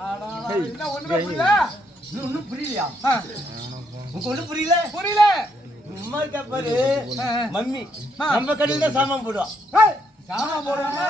என்ன ஒண்ணுமே புரியல? இன்னும் புரியலையா? ஒன்னும் புரியல புரியல. சும்மா இருக்கா பாரு. மம்மி நம்ம கடையில தான் சாமான் போடுவான். சாமான் போடுறாங்க.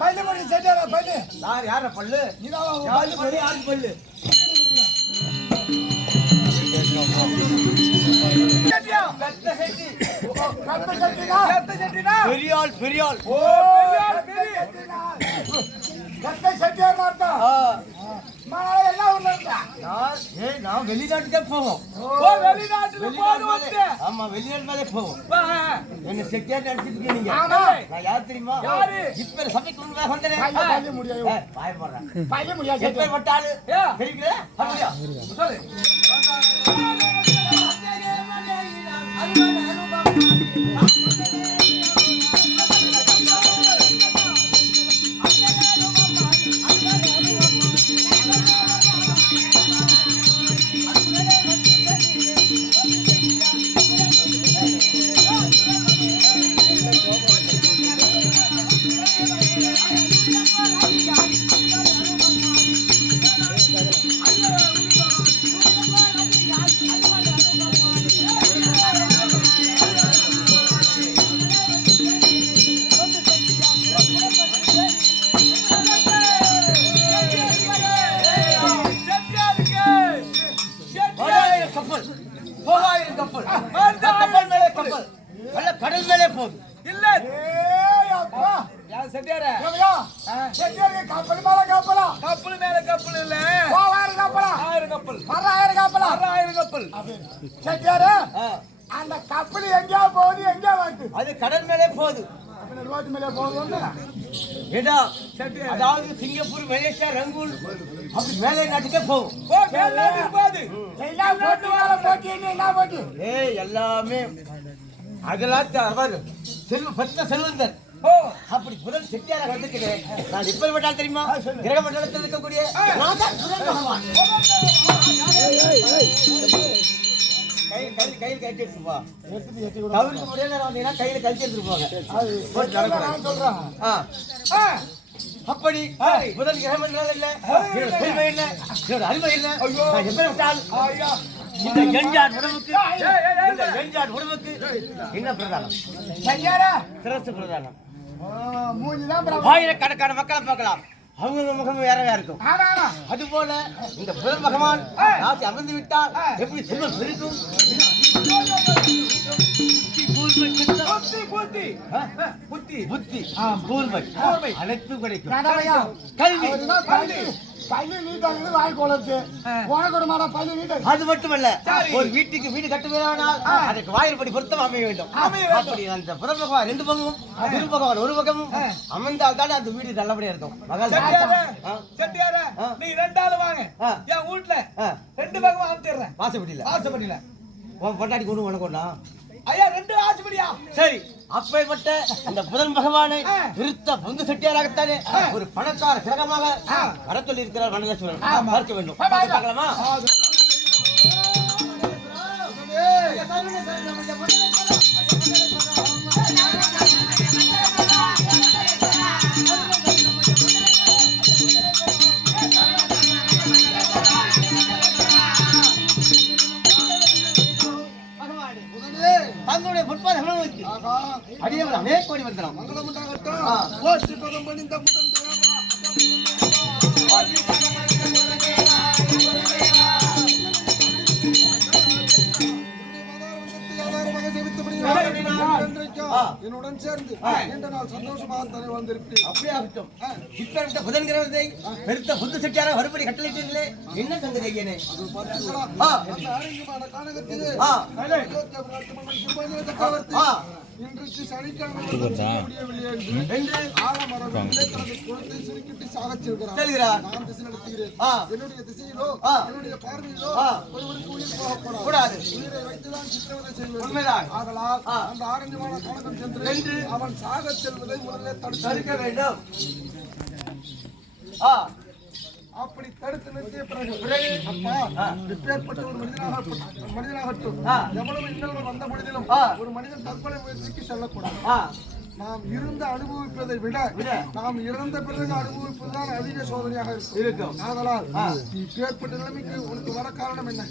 பல்லு பண்ணி செட்டாரா பல்லு. யார பல்லு? பல்லு பல்லு யாரு பல்லு? பெரியாள் பெரியாள். ஓ பெரியாள் நான் வெளிநாட்டுக்கே போவோம். ஆமா வெளிநாட்டு போவோம். என்ன செட்டியார் நடிச்சிருக்கீங்க நீங்க? நான் யார் தெரியுமா? இப்ப சபைக்கு முன்பாக வந்தேன். பாய போடுறேன். பாய முடியாது. எப்பேற்பட்டாலு தெரியுங்களா? அப்படியா சொல்லு. கடல் மேலே போகுது இல்ல. கப்பல் மேல கப்பல் இல்ல. 1000 கப்பல் 1000 கப்பல். அந்த கப்பல் எங்கேயா போகுது எங்கேயா வருது? அது கடல் மேலே போகுது. ரோட்டு மேலே போகுது. அதாவது சிங்கப்பூர், மலேசியா, ரங்கூன் அப்படி மேலே நாட்டுக்கே போகும். எல்லாமே அதெல்லாம் செல்வந்தர். அப்படி புதன் செட்டியார வந்துக்கிறேன். நான் எப்படி பட்டால் தெரியுமா? கிரக மண்டலத்தில் இருக்கக்கூடிய கையில் கட்டி எடுத்துப்பா. தவிர்க்க முடியல கையில கழிச்சு எடுத்துருப்பாங்க. அப்படி முதல் கிரகம் இல்ல பெருமை இல்ல அருமை இல்ல. எப்படி விட்டால் இந்த எஞ்சாட் உடம்புக்கு என்ன பிரதானம்? சிரசு பிரதானம். ஆயிரக்கணக்கான மக்களை பார்க்கலாம். அவங்க முகம் வேற இருக்கும். அது போல இந்த புதன் பகவான் ராசி அமர்ந்து விட்டால் எப்படி செல்வம் பெருக்கும். புத்தி அனைத்தும் கிடைக்கும். அது மட்டுமல்ல, ஒரு வீட்டுக்கு வீடு கட்டுவதானால் அதுக்கு வாயில்படி பொருத்தம் அமைய வேண்டும். அப்படி அந்த புதன் பகவான் 2 பக்கமும் குரு பகவான் 1 பக்கமும் அமர்ந்தால் தானே அந்த வீடு நல்லபடியா இருக்கும். நீ 2 ஆளு வாங்க என் வீட்டுல 2 பக்கமும் அமைச்சிடுறேன். வாசப்படியில உன் பொண்டாட்டி கொண்டு உனக்கு ஒண்ணா? ஐயா 2 ஆசைப்படியா? சரி, அப்பேற்பட்ட அந்த புதன் பகவானை திருத்த பொந்து செட்டியாராகத்தானே ஒரு பணக்கார கிரகமாக வர சொல்லி இருக்கிறார் வனலட்சுமணன். பார்க்க வேண்டும். பார்க்கலாமா? தங்களுடைய பொற்பாதம் அடியவர் அநேக கோடி வந்தனம். என்னுடன் சேர்ந்து நீண்ட நாள் சந்தோஷமாக தானே வந்திருப்பேன். அப்படியே ஆகட்டும். இப்ப புதன் கிரகத்தை பெருத்த புத்து செட்டியார மறுபடி கட்டளையிட்டீங்களே, என்ன சங்கதி ஐயனே? இன்றைக்கு சனிக்கிழமை சாகச் செல்கிறார். நான் திசை நடத்துகிறேன். என்னுடைய திசையிலோ என்னுடைய பார்வையிலோ ஒருவருக்கு உயிர் போகக்கூடாது. உயிரை வைத்துதான் சித்திரவதை செய்வது. ஆகலால் அந்த ஆரஞ்சமான காணகம் சென்று அவன் சாகச் செல்வதை முதலில் தடுக்க வேண்டும். அப்படி தடுத்து நிறுத்திய பிறகு அப்பா எப்பேற்பட்ட ஒரு மனிதனாகட்டும் எவ்வளவு இன்னல்கள் வந்த பொழுதிலும் ஒரு மனிதன் தற்கொலை முயற்சிக்கு செல்லக்கூடாது. நாம் இருந்து அனுபவிப்பதை விட நாம் இறந்த பிறகு அனுபவிப்பதுதான் அதிக சோதனையாக இருக்கும். ஆதலால் நீ பேர்பட்ட நிலைமைக்கு உனக்கு வர காரணம் என்ன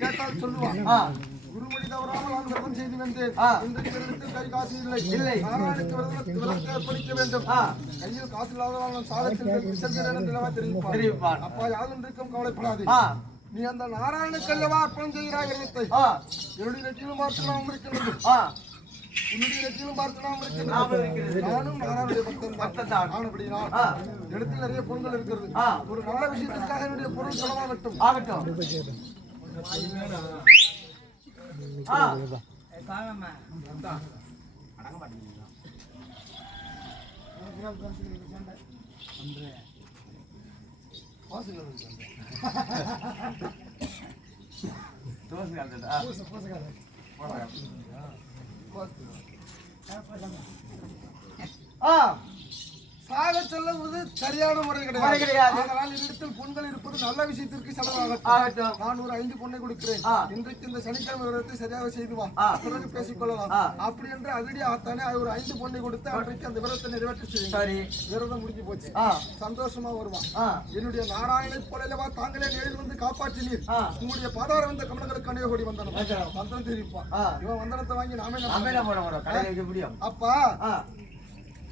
கேட்டால் சொல்லுவான். குருமொழி தவறாமல் நான் விரதம் செய்து வந்தேன். இன்றைக்கு விரதத்தில் கை காசு இல்லை. நாராயணுக்கு விரதத்தை ஏற்படுத்த வேண்டும். கையில் காசு இல்லாததால் நான் சாதத்தில் விசர்ஜனை நிலவா தெரிவிப்பான். அப்பா யாதொன்றிற்கும் கவலைப்படாது. நீ அந்த நாராயணுக்கல்லவா அர்ப்பணம் செய்கிறாய் விரதத்தை. என்னுடைய நெற்றியிலும் பார்க்கலாம் இருக்கிறது. உன்னுடைய நெற்றியிலும் பார்க்கலாம் இருக்கிறது. நானும் நாராயணுடைய பக்தன் தான். ஆனபடினால் இடத்தில் நிறைய பொருட்கள் இருக்கிறது. ஒரு நல்ல விஷயத்திற்காக என்னுடைய பொருள் செலவாகட்டும். சாக செல்லுவது சரியான முறை கிடையாது. அதனால் என்னிடத்தில் பொண்கள் இருப்பது நல்ல விஷயத்திற்கு செலவாகட்டும். நான் ஒரு 5 பொண்ணை கொடுக்கிறேன். இன்றைக்கு இந்த சனிக்கிழமை விரதத்தை சரியாக செய்து வா, பிறகு பேசிக்கொள்ளலாம். அப்படி என்று அதிரடி ஆத்தானே ஒரு 5 பொண்ணை கொடுத்து அன்றைக்கு அந்த விரதத்தை நிறைவேற்ற செய்யும். விரதம் முடிஞ்சு போச்சு. சந்தோஷமா வருவான். என்னுடைய நாராயணை போலவா தாங்களே நேரில் வந்து காப்பாற்றினீர். உங்களுடைய பாதார வந்த கமலங்களுக்கு அநேக கோடி வந்தனம் வந்தனம் தெரிவிப்பான். இவன் வந்தனத்தை வாங்கி நாமே அப்பா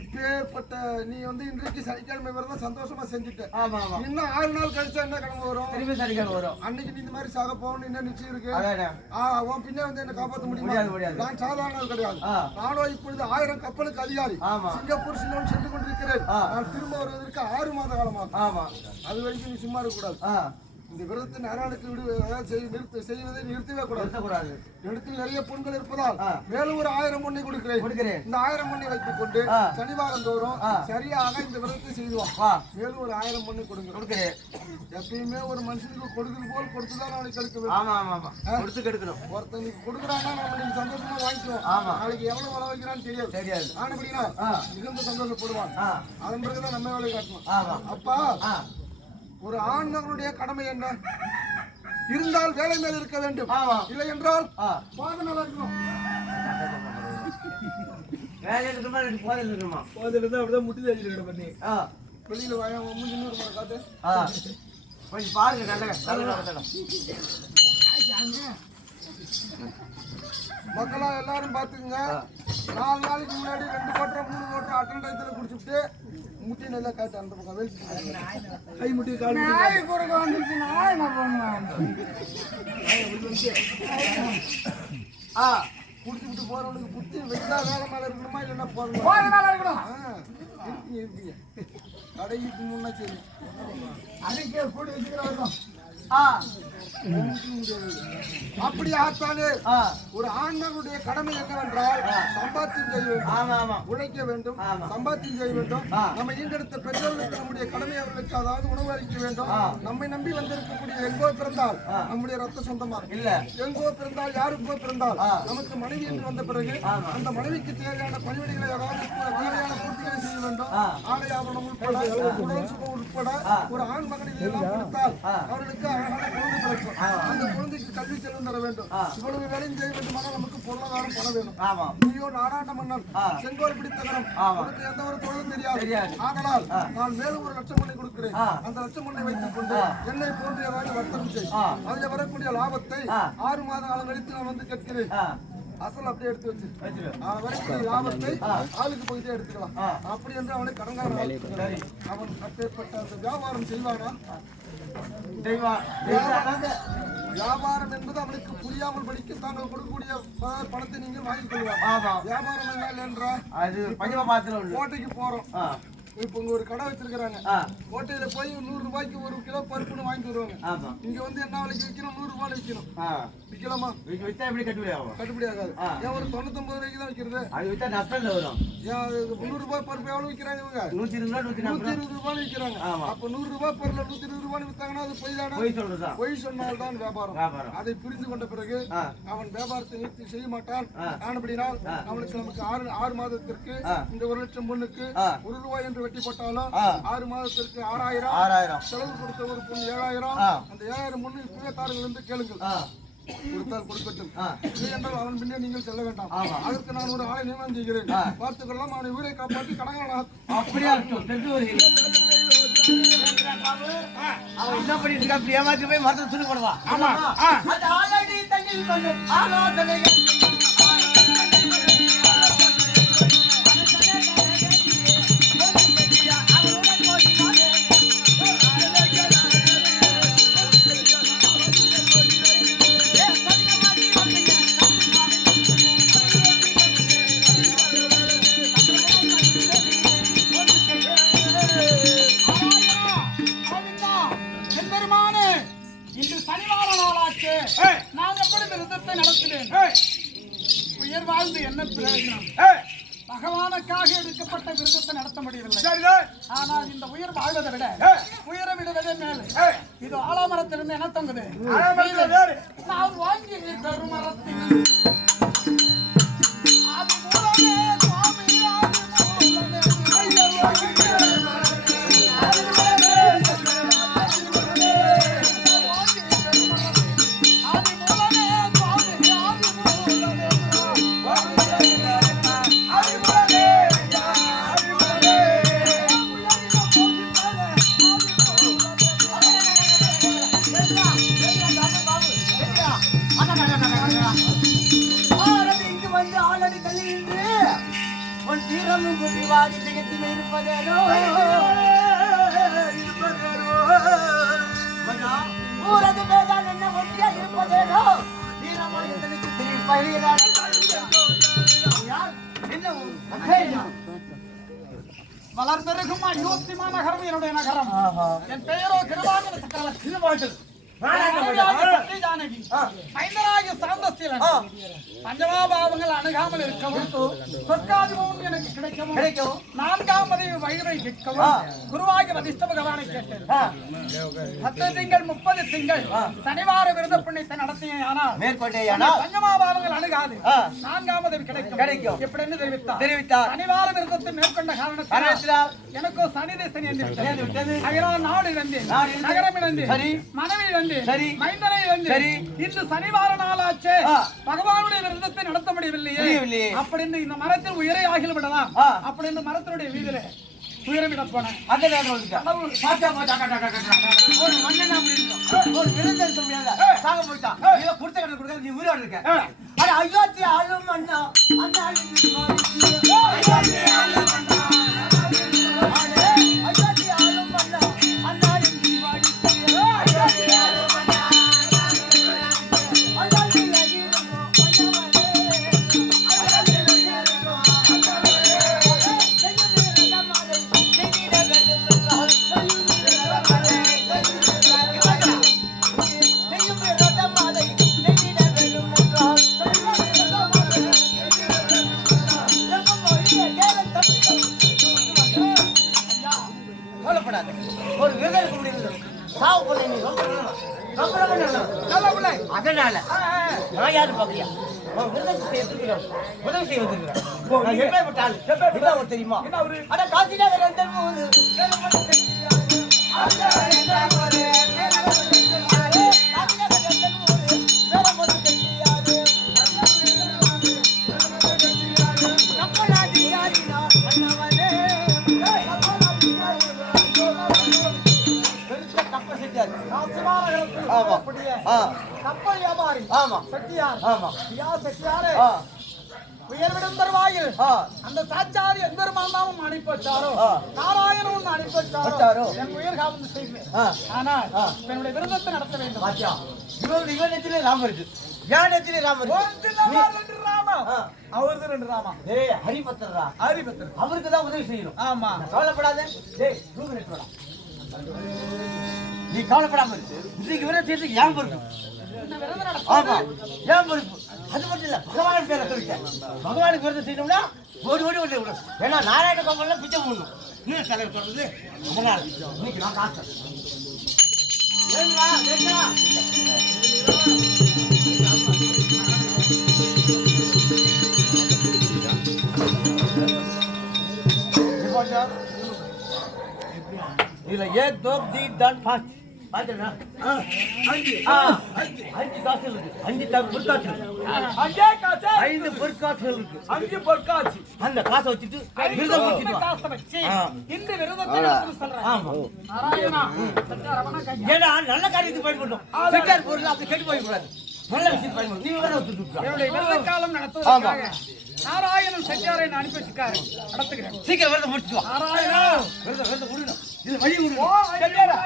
இப்பேற்பட்ட நீ வந்து இன்றைக்கு சனிக்கிழமை விரதம் சந்தோஷமா செஞ்சுட்ட. இன்னும் 6 நாள் கழிச்சா என்ன கிழமை வரும்? அன்னைக்கு நீ இந்த மாதிரி சாக போகணும் என்ன நிச்சயம் இருக்கு? உன் பின்னே வந்து என்ன காப்பாற்ற முடியுமா? நான் சாதாரண கிடையாது. நானும் இப்பொழுது 1000 கப்பலுக்கு அதிகாரி. சிங்கப்பூர் சின்னவன் சென்று கொண்டிருக்கிறேன். நான் திரும்ப வருவதற்கு 6 மாத காலமாக. அது வரைக்கும் நீ சும்மா இருக்க கூடாது. இந்த விரதத்தை நாராயணுக்கு செய்வதை நிறுத்தவே கூடாது. இடத்தில் நிறைய பொண்கள் இருப்பதால் மேலும் ஒரு 1000 பொண்ணை கொடுக்கிறேன். இந்த 1000 பொண்ணை வைத்துக் கொண்டு சனிவாரம் தோறும் சரியாக இந்த விரதத்தை செய்துவான். மேலும் ஒரு 1000 பொண்ணை கொடுக்கிறேன். எப்பயுமே ஒரு மனுஷனுக்கு கொடுக்குது போல் கொடுத்துதான் அவனுக்கு கெடுக்கணும். ஒருத்தனுக்கு கொடுக்குறான்னா நம்ம நீங்க சந்தோஷமா வாங்கிக்குவோம். நாளைக்கு எவ்வளவு வள வைக்கிறான்னு தெரியாது. ஆனபடினா மிகுந்த சந்தோஷப்படுவான். அதன் பிறகுதான் நம்ம வேலை காட்டணும். அப்பா ஒரு ஆண் மகனுடைய கடமை என்ன? இருந்தால் வேலை மேல் இருக்க வேண்டும். இல்லை என்றால் நல்லா இருக்கணும். வெளியில காட்டு பாருங்க. மக்களா எல்லாரும் பாத்துக்குங்க. 4 நாளைக்கு முன்னாடி 2 கோட்டர் 3 கோட்டர் அட்டன் டயத்துல குடிச்சுட்டு முட்டி நல்லா காட்டு அந்த பக்கம் கை முட்டி கால் குடிச்சுட்டு போறவனுக்கு புத்தி வெள்ளா வேலை மேல இருக்கணுமா இல்லைன்னா போறோம் இருப்பீங்க கடைக்கு முன்னா சரி அதுக்கே கூடி வச்சுக்கிறோம். அப்படி ஆத்தாலே ஒரு ஆண்மனுடைய கடமை என்னவென்றால் சம்பாத்தியம் செய்ய வேண்டும், உழைக்க வேண்டும், சம்பாத்தியம் செய்ய வேண்டும். நம்ம ஈண்டெடுத்த பெற்றோர்களுக்கு நம்முடைய கடமை அவர்களுக்கு அதாவது உணவு அளிக்க வேண்டும். நம்மை நம்பி வந்திருக்கக்கூடிய எங்கோ பிறந்தால் நம்முடைய ரத்த சொந்தமா இல்ல, எங்கோ பிறந்தால் யாருக்கோ பிறந்தால் நமக்கு மனைவி என்று வந்த பிறகு அந்த மனைவிக்கு தேவையான பணிவிடைகளை அதாவது தேவையான பூர்த்திகளை செய்ய வேண்டும். ஆடை ஆபரணம் உட்பட உடல் சுகம் உட்பட ஒரு ஆண் மகனை எல்லாம் கொடுத்தால் அவர்களுக்கு அழகான குழந்தை பிறக்கும். அந்த குழந்தைக்கு கல்வி செல்வம் தர வேண்டும். இவ்வளவு வேலையும் செய்ய வேண்டுமானால் நமக்கு பொருளாதாரம் பணம் வேணும். நீயோ நாடாண்ட மன்னன், செங்கோல் பிடித்த கரம், உனக்கு எந்த ஒரு தொழிலும் தெரியாது. ஆதலால் நான் மேலும் ஒரு 1,00,000 மண்ணை கொடுக்கிறேன். அந்த 1,00,000 மண்ணை வைத்துக் கொண்டு என்னை போன்றியதாக வர்த்தகம் செய். அதில் வரக்கூடிய லாபத்தை 6 மாத காலம் கழித்து நான் வந்து கேட்கிறேன். அசல் அப்படியே எடுத்து வச்சு வரக்கூடிய லாபத்தை ஆளுக்கு போயிட்டே எடுத்துக்கலாம். அப்படி என்று அவனை கடங்கான அவன் அப்பேற்பட்ட அந்த வியாபாரம் செய்வானா? வியாபாரம் என்பது அவனுக்கு புரியாமல் படிக்க தாங்கள் கொடுக்கக்கூடிய பணத்தை நீங்கள் வாங்கிக் கொள்வார். வியாபாரம் என்ன என்றால் கோட்டைக்கு போறோம். இப்ப இங்க ஒரு கடை வச்சிருக்காங்க. கோட்டையில போய் 100 ரூபாய்க்கு 1 கிலோ பருப்புன்னு வாங்கிட்டு வருவாங்க. இங்க வந்து என்ன விலைக்கு விற்கணும்? 100 ரூபாய் விற்கணும். விற்கலாமா? கட்டுப்படி ஆகாது. ஏன் ஒரு 99 ரூபாய்க்கு தான் விற்கிறது? அது வித்தா நஷ்டம் வரும். ஏன் 100 ரூபாய் பருப்பு எவ்வளவு விற்கிறாங்க இவங்க? 120 ரூபாய் விற்கிறாங்க. அப்ப 100 ரூபாய் பொருள் 120 ரூபாய் வித்தாங்கன்னா அது பொய் தானே? பொய் சொன்னால்தான் வியாபாரம். அதை புரிந்து கொண்ட பிறகு அவன் வியாபாரத்தை நிறுத்தி செய்ய மாட்டான். ஆனபடினால் அவனுக்கு நமக்கு 6 மாதத்திற்கு இந்த 1,00,000 பொண்ணுக்கு 1 ரூபாய் என்று வெட்டி போட்டாலும் 6 மாதத்திற்கு 6,000 செலவு கொடுத்த ஒரு பொண்ணு 7,000. அந்த 7,000 பொண்ணு இப்பவே தாருங்கள் என்று கேளுங்கள். கொடுத்தால் கொடுக்கட்டும். ஆ. இல்லை என்றால் அவன் பின்னே நீங்கள் செல்ல வேண்டாம். ஆமா. அதற்கு நான் ஒரு ஆளை நியமனம் செய்கிறேன். பார்த்துக்கொள்ளலாம், அவனை உயிரை காப்பாற்றி கடங்களாக அப்படியா இருக்கும் தெரிஞ்சு வருகிறேன். அவன் என்ன பண்ணிட்டு இருக்கா? அப்படி ஏமாத்தி போய் மரத்தை துணி போடுவா. ஆமா. அது ஆல்ரெடி தங்கில் கொண்டு ஆலோசனைகள் இன்று சனிவார நாளாச்சு. நான் எப்படி விரதத்தை நடத்தினேன்? உயிர் வாழ்ந்து என்ன பிரயோஜனம்? பகவானுக்காக எடுக்கப்பட்ட விரதத்தை நடத்த முடியவில்லை. ஆனால் இந்த உயிர் வாழ்வதை விட உயிரை விடுவதே மேல். இது ஆலமரத்திலிருந்து என்ன தங்குது? நான் வாங்கி கருமரத்தின் அது மூலமே சுவாமி அது மூலமே இங்கு வந்து ஆல்ரெடி தள்ளி நின்று உன் தீரமும் விவாதி திகத்தில் இருப்பதேனோ ஊரது வேதான் என்ன ஒன்றியா இருப்பதேனோ தீரமாயத்தனுக்கு திரும்பி பயிரான வளர்ந்திருக்கும் அயோத்திமா நகரம் என்னுடைய நகரம். என் பெயரோ கிருபாகர சக்கரவர்த்தி. ஜானகி ஐந்தராய சாந்தசீலன். பஞ்சமாபாவங்கள் அணுகாமல் இருக்கவும் சொர்க்காதிபம் எனக்கு கிடைக்கவும் நான்காம் பதிவு வயிறை கேட்கவும் குருவாகி வதிஷ்ட பகவானை கேட்டேன். 10 திங்கள் 30 திங்கள் சனிவார விரத புண்ணியத்தை நடத்திய ஆனால் பஞ்சமாபாவங்கள் அணுகாது. நான்காம் பதிவு கிடைக்கும் எப்படின்னு தெரிவித்தார். சனிவார விரதத்தை மேற்கொண்ட காரணத்தால் எனக்கு சனி தேசனி என்று நாடு இழந்தேன், நகரம் இழந்தேன், மனைவி இழந்தேன், மைந்தனை இழந்தேன். இன்று சனிவார நாளாச்சு. பகவானுடைய விரதத்தை நடத்த முடியவில்லையே. அப்படின்னு இந்த மரத்தில் உயிரை ஆகில் விடலாம் அப்படின்னு மரத்தினுடைய வீதியில உயிரை விட போனேன். அந்த நேரம் ஒரு மன்னன் அப்படி இருக்கும். ஒரு விருந்தெடுக்க முடியாத சாக போயிட்டான். கொடுத்த கடை கொடுக்க நீ உயிரோடு இருக்க. அது அயோத்தி ஆளும் அண்ணா அண்ணா அயோத்தி ஆளும் அண்ணா அண்ணா ஒரு விருதுக்கு முடியல சாவு போல நீ அதனால நான் யாரு பாக்குறியா உதவி செய்ய வந்திருக்கிறேன். எப்பேற்பட்டாலும் தெரியுமா? ஆனா காசிநாதர் எந்த ஊரு கப்பல் வியாபாரி செட்டியார். செட்டியாரு உயர்விடும் தருவாயில் அந்த சாச்சாரி எந்தெருமானாவும் அனுப்பிச்சாரோ நாராயணமும் அனுப்பிச்சாரோ என் உயிர் காவந்து செய்வேன். ஆனால் என்னுடைய விருதத்தை நடத்த வேண்டும். இவனத்திலே ராம இருக்கு, ஞானத்திலே ராம ராமா அவருக்கு 2 ராமா. ஹரிபத்ரா ஹரிபத்ரா அவருக்கு தான் உதவி செய்யணும். ஆமா கவலைப்படாத. நீ கவலைப்படாம இருக்கு. இன்னைக்கு விரதம் செய்யறதுக்கு ஏன் பொறுப்பு? ஆமா ஏன் பொறுப்பு? அது மட்டும் இல்ல, பகவான் பேரை சொல்லிட்டேன். பகவானுக்கு விரதம் செய்யணும்னா ஓடி ஓடி விடும். ஏன்னா நாராயண கோபால பிச்சை போடணும். நீர் தலைவர் சொல்றது அதனால இன்னைக்கு நான் காசு இதுல 1 2 3 4 5 பாத்துடா. அஞ்சு ஆ, 5 காசுகள் இருக்கு. 5 பொற்காசுகள். அங்கே காசு 5 பொற்காசுகள் இருக்கு. 5 பொற்காட்சி அந்த காசை வச்சுட்டு விருதம் முடிச்சிட்டு வா. காசை வச்சு ஆ. இந்த விரதத்தை நடத்த சொல்றேன். ஆமா. நாராயணா, சத்தியாரமணா கையா. ஏன்னா நல்ல காரியத்துக்கு பயன்படுத்தும். செட்டார் பொருள் அப்படி கெட்டு போயிடக்கூடாது. நல்ல விஷயம் பயன்படும். நீ வேற ஒத்துட்டு என்னுடைய விரத காலம் நடத்துவதற்காக நாராயணன் செட்டியாரை நான் அனுப்பி வச்சுக்காரு நடத்துகிறேன். சீக்கிரம் விரதம் முடிச்சிட்டு வா. நாராயணா, விரதம் முடியணும். இது வழி விடு. ஓ செட்டியாரா.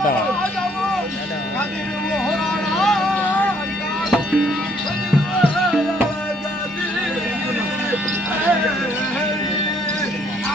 வேண்டும்